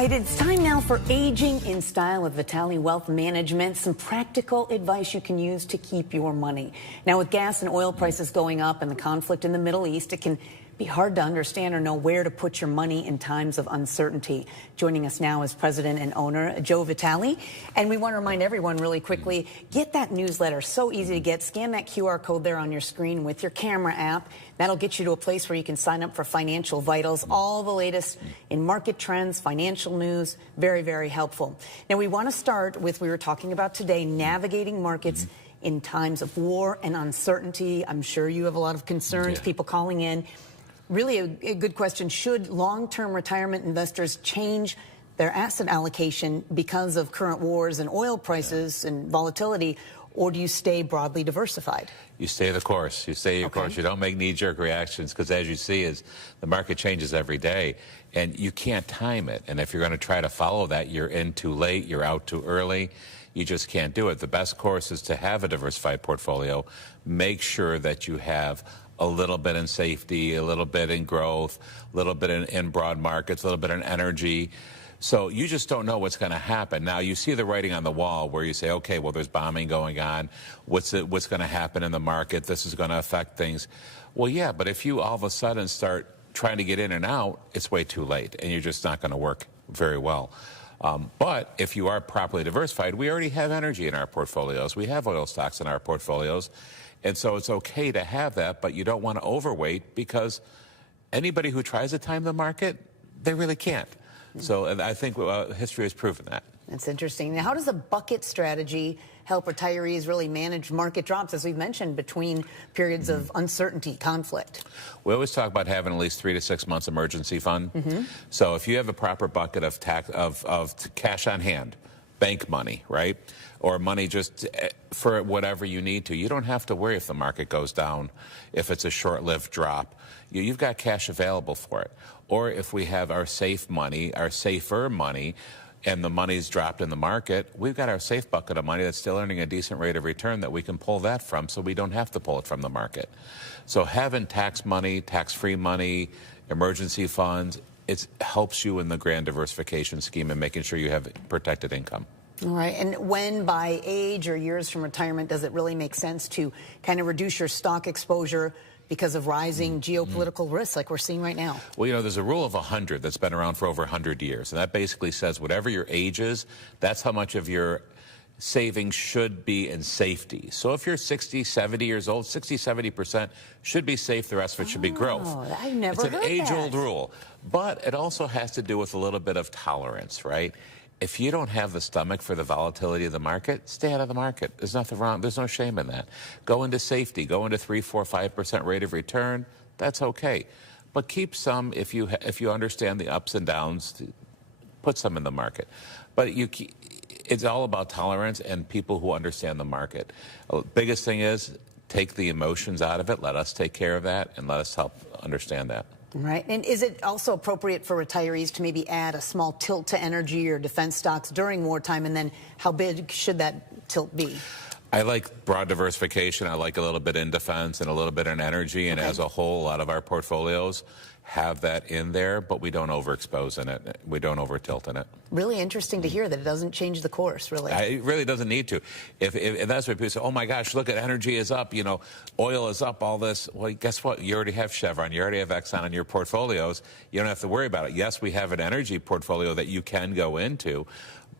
right, it's time now for Aging in Style with Vitale Wealth Management. Some practical advice you can use to keep your money. Now, with gas and oil prices going up and the conflict in the Middle East, it can be hard to understand or know where to put your money in times of uncertainty. Joining us now is President and owner Joe Vitale. And we want to remind everyone really quickly, get that newsletter. So easy to get. Scan that QR code there on your screen with your camera app. That'll get you to a place where you can sign up for Financial Vitals, all the latest in market trends, financial news. Very, very helpful. Now, we want to start with, we were talking about today, navigating markets in times of war and uncertainty. I'm sure you have a lot of concerns, people calling in. Really a good question. Should long-term retirement investors change their asset allocation because of current wars and oil prices and volatility, or do you stay broadly diversified? You stay the course. You stay your course. You don't make knee-jerk reactions because, as you see, is the market changes every day, and you can't time it. And if you're going to try to follow that, you're in too late, you're out too early. You just can't do it. The best course is to have a diversified portfolio. Make sure that you have a little bit in safety, a little bit in growth, a little bit in broad markets, a little bit in energy. So you just don't know what's going to happen. Now, you see the writing on the wall where you say, okay, well, there's bombing going on. What's going to happen in the market? This is going to affect things. Well, yeah, but if you all of a sudden start trying to get in and out, it's way too late, and you're just not going to work very well. But if you are properly diversified, we already have energy in our portfolios. We have oil stocks in our portfolios. And so it's okay to have that, but you don't want to overweight, because anybody who tries to time the market, they really can't. So and I think history has proven that. That's interesting. Now, how does a bucket strategy help retirees really manage market drops, as we've mentioned, between periods of uncertainty, conflict? We always talk about having at least 3 to 6 months emergency fund. So if you have a proper bucket of cash on hand, bank money, right? Or money just for whatever you need to. You don't have to worry if the market goes down, if it's a short-lived drop. You've got cash available for it. Or if we have our safe money, our safer money, and the money's dropped in the market, we've got our safe bucket of money that's still earning a decent rate of return that we can pull that from, so we don't have to pull it from the market. So having tax money, tax-free money, emergency funds, it helps you in the grand diversification scheme and making sure you have protected income. All right. And when, by age or years from retirement, does it really make sense to kind of reduce your stock exposure because of rising geopolitical risks like we're seeing right now? Well, you know, there's a rule of 100 that's been around for over 100 years. And that basically says whatever your age is, that's how much of your savings should be in safety. So if you're 60, 70 years old, 60, 70% should be safe. The rest of it should be growth. I've never heard that. It's an age-old rule. But it also has to do with a little bit of tolerance, right? If you don't have the stomach for the volatility of the market, stay out of the market. There's nothing wrong. There's no shame in that. Go into safety. Go into 3, 4, 5% rate of return. That's okay. But keep some, if you understand the ups and downs, put some in the market. But it's all about tolerance and people who understand the market. The biggest thing is take the emotions out of it. Let us take care of that, and let us help understand that. Right. And is it also appropriate for retirees to maybe add a small tilt to energy or defense stocks during wartime? And then how big should that tilt be? I like broad diversification. I like a little bit in defense and a little bit in energy. And as a whole, a lot of our portfolios have that in there, but we don't overexpose in it. We don't over tilt in it. Really interesting to hear that it doesn't change the course, really. It really doesn't need to. If that's what people say, oh my gosh, look at energy is up, you know, oil is up, all this. Well, guess what? You already have Chevron, you already have Exxon in your portfolios. You don't have to worry about it. Yes, we have an energy portfolio that you can go into,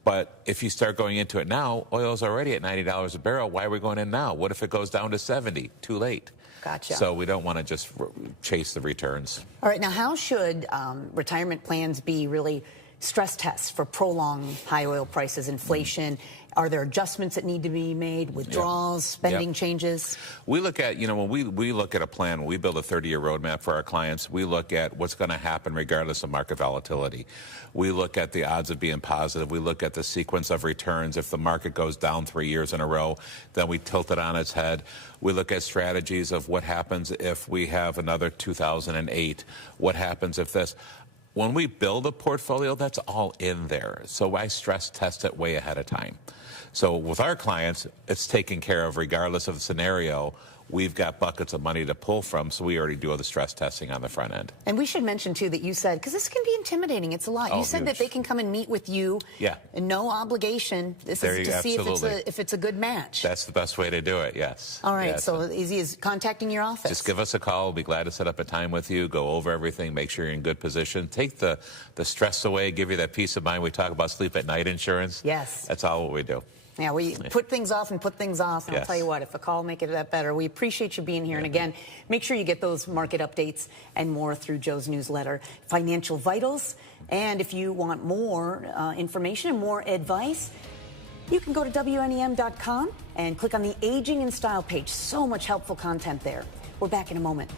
but if you start going into it now, oil is already at $90 a barrel. Why are we going in now? What if it goes down to 70? Too late. Gotcha. So we don't want to just chase the returns. All right. Now, how should retirement plans be really stress tests for prolonged high oil prices, inflation? Are there adjustments that need to be made, withdrawals, spending changes? We look at, you know, when we look at a plan, when we build a 30-year roadmap for our clients, we look at what's going to happen regardless of market volatility. We look at the odds of being positive. We look at the sequence of returns. If the market goes down 3 years in a row, then we tilt it on its head. We look at strategies of what happens if we have another 2008. What happens if this? When we build a portfolio, that's all in there. So I stress test it way ahead of time. So with our clients, it's taken care of regardless of the scenario. we've got buckets of money to pull from, so we already do all the stress testing on the front end. And we should mention, too, that you said, because this can be intimidating, it's a lot. You said huge. that they can come and meet with you. Yeah. And no obligation. This is to see if it's a good match. That's the best way to do it, yes. All right, yes. so as easy as contacting your office. Just give us a call. We'll be glad to set up a time with you, go over everything, make sure you're in good position. Take the stress away, give you that peace of mind. We talk about sleep at night insurance. Yes. That's all what we do. Yeah, we put things off and put things off. And yes. I'll tell you what, if a call make it that better. We appreciate you being here. And again, make sure you get those market updates and more through Joe's newsletter, Financial Vitals. And if you want more information and more advice, you can go to WNEM.com and click on the Aging in Style page. So much helpful content there. We're back in a moment.